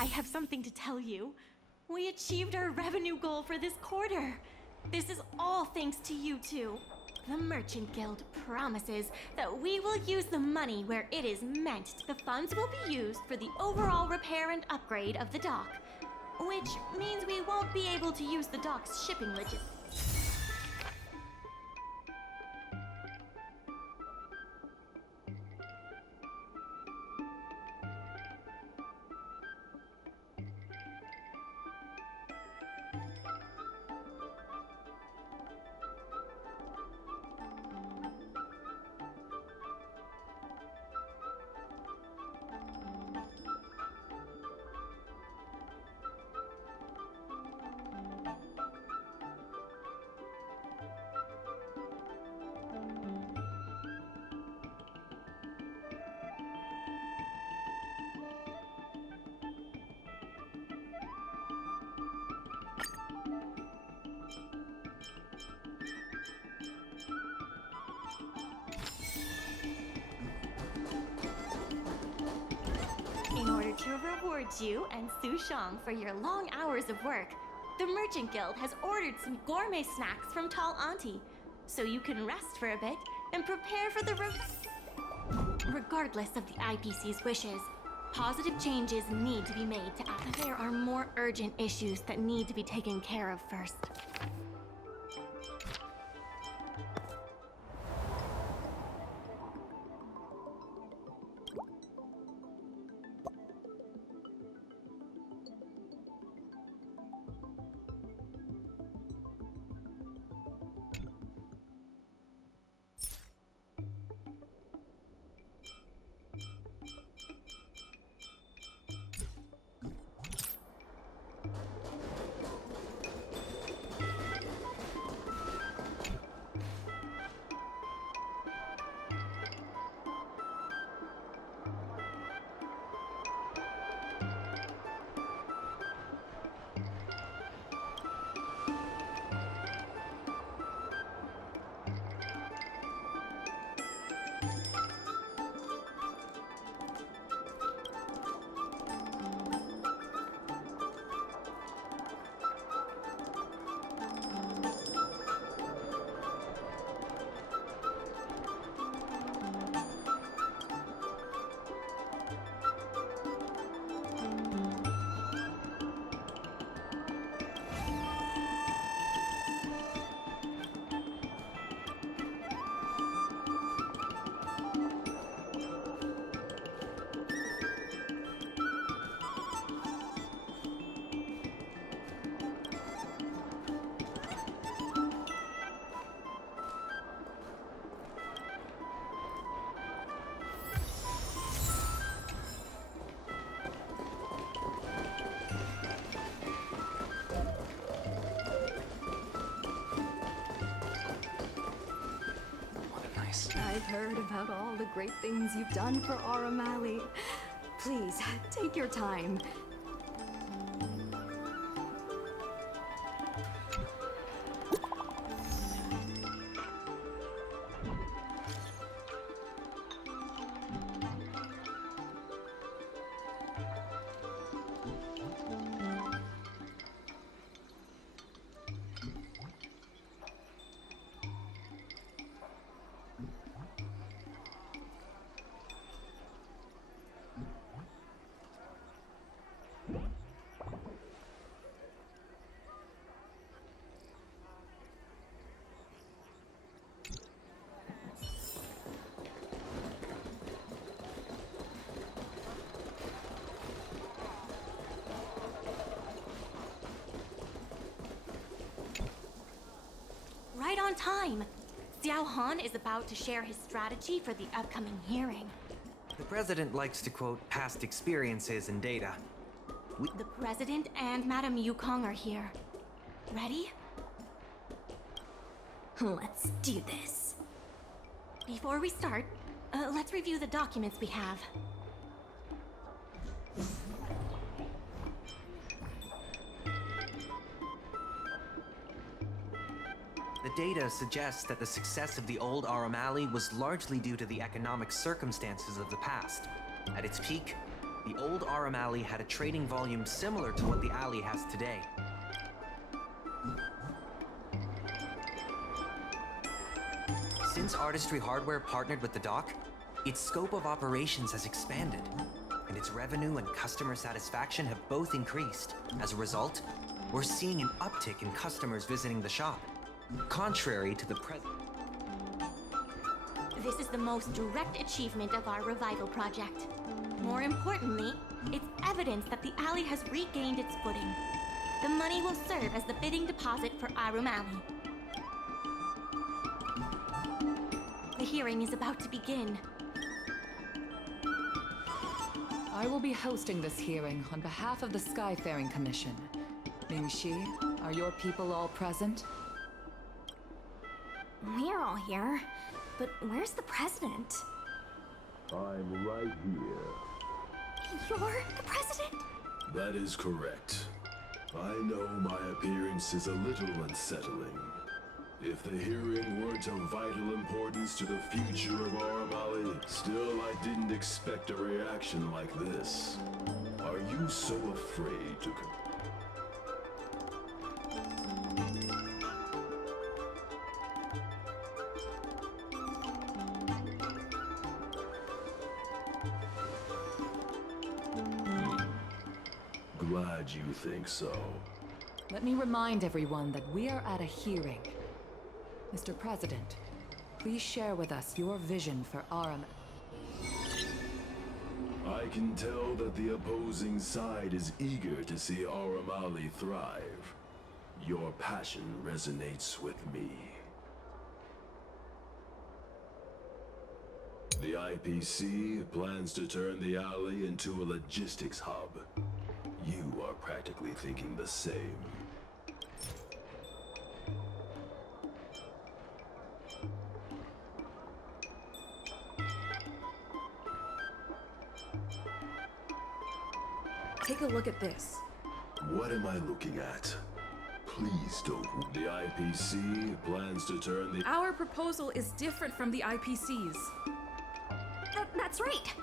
I have something to tell you. We achieved our revenue goal for this quarter. This is all thanks to you two. The Merchant Guild promises that we will use the money where it is meant. The funds will be used for the overall repair and upgrade of the dock, which means we won't be able to use the dock's shipping logistics. In order to reward you and Su Shang for your long hours of work, the Merchant Guild has ordered some gourmet snacks from Tall Auntie, so you can rest for a bit and prepare for the Regardless of the IPC's wishes, positive changes need to be made to act. There are more urgent issues that need to be taken care of first. I've heard about all the great things you've done for Auramali. Please, take your time. Right on time. Xiao Han is about to share his strategy for the upcoming hearing. The president likes to quote past experiences and data. The president and Madame Yukong are here. Ready? Let's do this. Before we start, let's review the documents we have. The data suggests that the success of the old Auramali was largely due to the economic circumstances of the past. At its peak, The old Aram Alley had a trading volume similar to what the alley has today. Since Artistry Hardware partnered with the dock, its scope of operations has expanded, and its revenue and customer satisfaction have both increased. As a result, we're seeing an uptick in customers visiting the shop, contrary to the present. This is the most direct achievement of our revival project. More importantly, it's evidence that the alley has regained its footing. The money will serve as the bidding deposit for Arum Alley. The hearing is about to begin. I will be hosting this hearing on behalf of the Skyfaring Commission. Ming-Shi, are your people all present? We're all here, but where's the president? I'm right here. You're the president? That is correct. I know my appearance is a little unsettling. If the hearing weren't of vital importance to the future of Arum Alley, still I didn't expect a reaction like this. Are you so afraid to Glad you think so. Let me remind everyone that we are at a hearing. Mr. President, please share with us your vision for Arum. I can tell that the opposing side is eager to see Arum Alley thrive. Your passion resonates with me. The IPC plans to turn the alley into a logistics hub. You are practically thinking the same. Take a look at this. What am I looking at? Please don't. The IPC plans to turn the... Our proposal is different from the IPC's. That's right.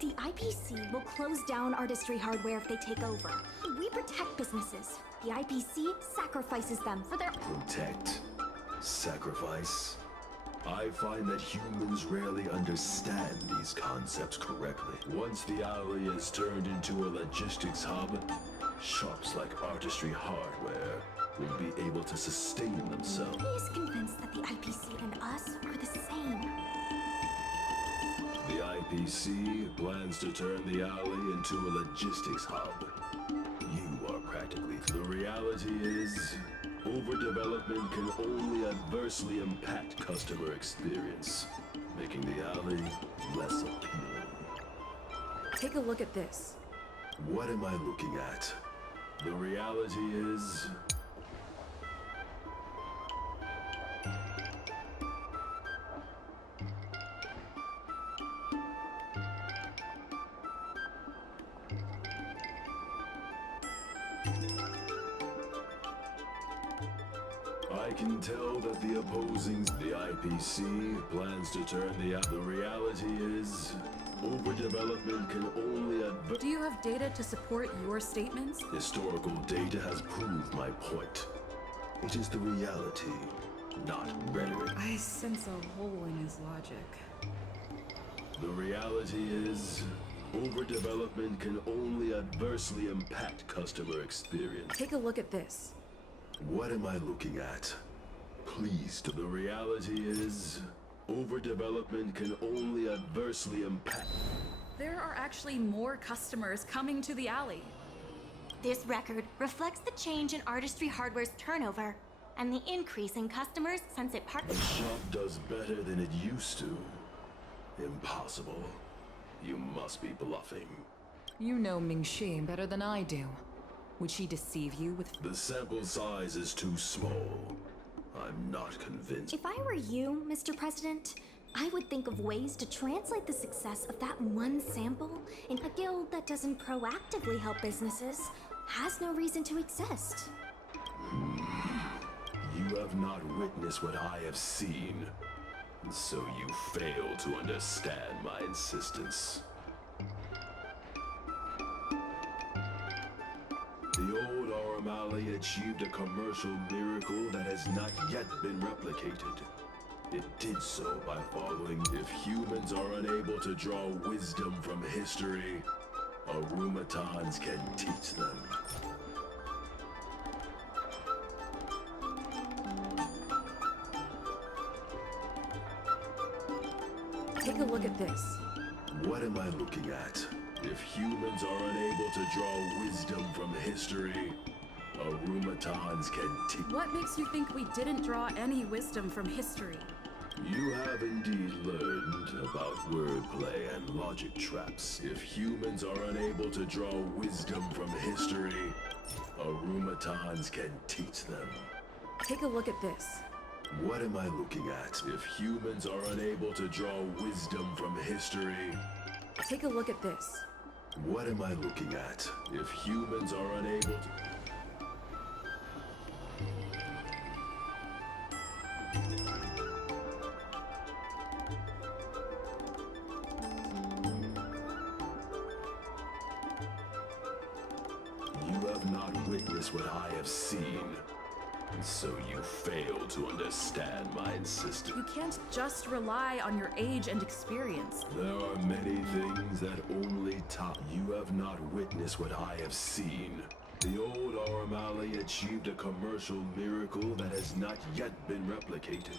The IPC will close down Artistry Hardware if they take over. We protect businesses. The IPC sacrifices them for their... Protect. Sacrifice. I find that humans rarely understand these concepts correctly. Once the alley is turned into a logistics hub, shops like Artistry Hardware will be able to sustain themselves. He is convinced that the IPC and us are the same. The IPC plans to turn the alley into a logistics hub. You are practically... The reality is, overdevelopment can only adversely impact customer experience, making the alley less appealing. Take a look at this. What am I looking at? The reality is... I can tell that the opposing... The IPC plans to turn the... The reality is, overdevelopment can only Do you have data to support your statements? Historical data has proved my point. It is the reality, not rhetoric. I sense a hole in his logic. The reality is, overdevelopment can only adversely impact customer experience. Take a look at this. What am I looking at? Please, the reality is, overdevelopment can only adversely impact... There are actually more customers coming to the alley. This record reflects the change in Artistry Hardware's turnover and the increase in customers since it The shop does better than it used to. Impossible. You must be bluffing. You know Ming-Shi better than I do. Would she deceive you with... The sample size is too small. I'm not convinced. If I were you, Mr. President, I would think of ways to translate the success of that one sample in a guild that doesn't proactively help businesses. Has no reason to exist. You have not witnessed what I have seen, so you fail to understand my insistence. Arm Alley achieved a commercial miracle that has not yet been replicated. It did so by following, if humans are unable to draw wisdom from history, automatons can teach them. Take a look at this. What am I looking at? If humans are unable to draw wisdom from history, automatons can teach. What makes you think we didn't draw any wisdom from history? You have indeed learned about wordplay and logic traps. If humans are unable to draw wisdom from history, automatons can teach them. Take a look at this. What am I looking at? If humans are unable to draw wisdom from history, Take a look at this. what am I looking at? If humans are unable to... You have not witnessed what I have seen, and so you fail to understand my insistence. You can't just rely on your age and experience. There are many things that only top. You have not witnessed what I have seen. The old Arm Alley achieved a commercial miracle that has not yet been replicated.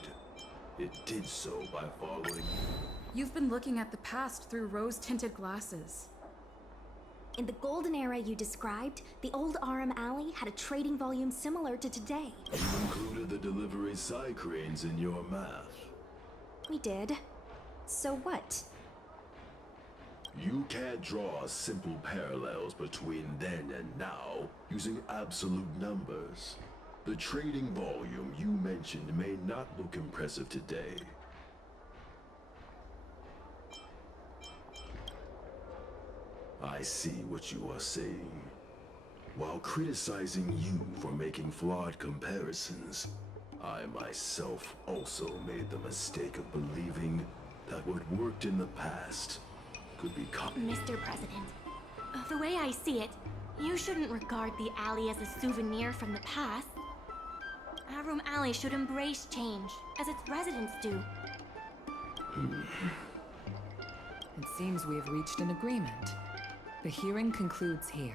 It did so by following. You've been looking at the past through rose-tinted glasses. In the golden era you described, the old Aram Alley had a trading volume similar to today. You included the delivery side cranes in your math. We did. So what? You can't draw simple parallels between then and now using absolute numbers. The trading volume you mentioned may not look impressive today. I see what you are saying. While criticizing you for making flawed comparisons, I myself also made the mistake of believing that what worked in the past could be copied. Mr. President, the way I see it, you shouldn't regard the alley as a souvenir from the past. Arum Alley should embrace change, as its residents do. It seems we have reached an agreement. The hearing concludes here.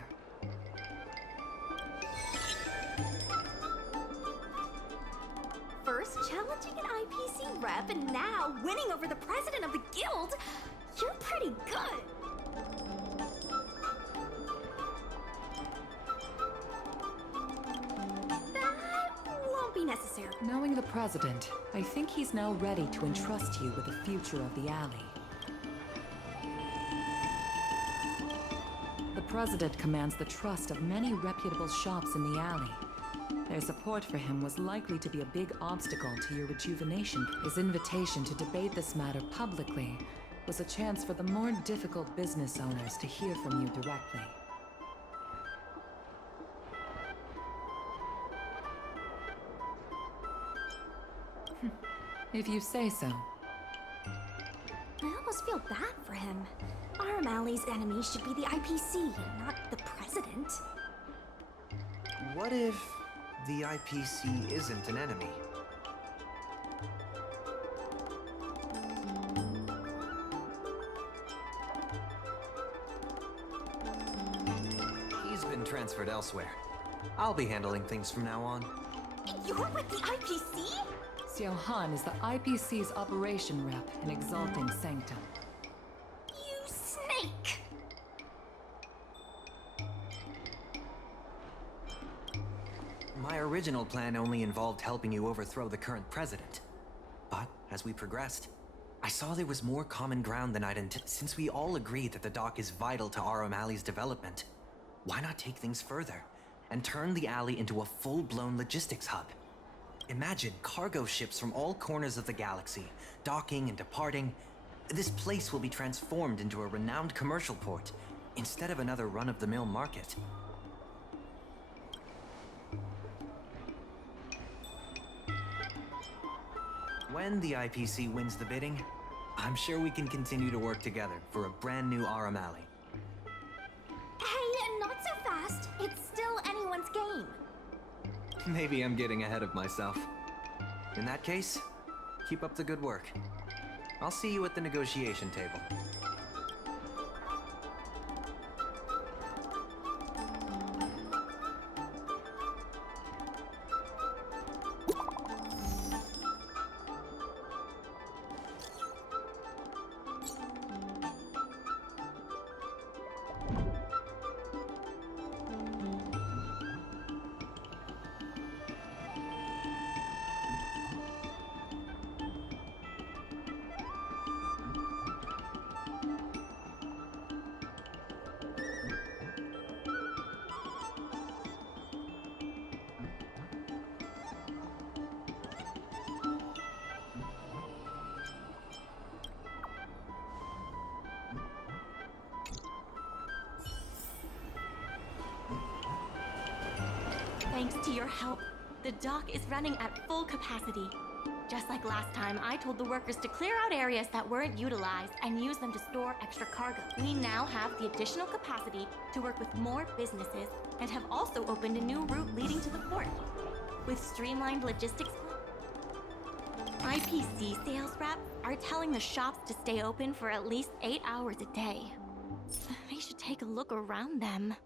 First challenging an IPC rep and now winning over the president of the guild? You're pretty good. That won't be necessary. Knowing the president, I think he's now ready to entrust you with the future of the alley. The president commands the trust of many reputable shops in the alley. Their support for him was likely to be a big obstacle to your rejuvenation. His invitation to debate this matter publicly was a chance for the more difficult business owners to hear from you directly. If you say so. I almost feel bad for him. Aram Alley's enemy should be the IPC, not the president. What if the IPC isn't an enemy? He's been transferred elsewhere. I'll be handling things from now on. You're with the IPC? Xiao Han is the IPC's operation rep in Exalting Sanctum. You snake! My original plan only involved helping you overthrow the current president. But as we progressed, I saw there was more common ground than I'd anticipated. Since we all agree that the dock is vital to Arum Alley's development, why not take things further and turn the alley into a full-blown logistics hub? Imagine cargo ships from all corners of the galaxy, docking and departing. This place will be transformed into a renowned commercial port, instead of another run-of-the-mill market. When the IPC wins the bidding, I'm sure we can continue to work together for a brand new Arum Alley. Hey, not so fast. It's still anyone's game. Maybe I'm getting ahead of myself. In that case, keep up the good work. I'll see you at the negotiation table. Thanks to your help, the dock is running at full capacity. Just like last time, I told the workers to clear out areas that weren't utilized and use them to store extra cargo. We now have the additional capacity to work with more businesses and have also opened a new route leading to the port. With streamlined logistics, IPC sales reps are telling the shops to stay open for at least 8 hours a day. They should take a look around them.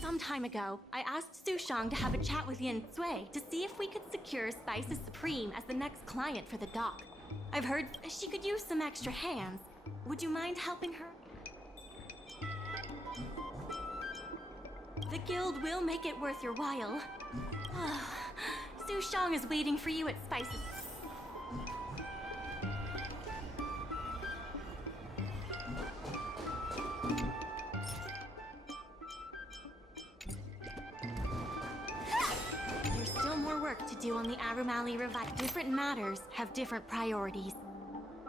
Some time ago, I asked Sushang to have a chat with Yin Sui to see if we could secure Spices Supreme as the next client for the dock. I've heard she could use some extra hands. Would you mind helping her? The guild will make it worth your while. Sushang is waiting for you at Spices. There's still more work to do on the Arumali Revive. Different matters have different priorities.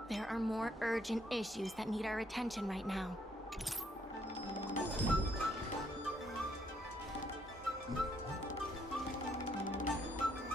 There are more urgent issues that need our attention right now.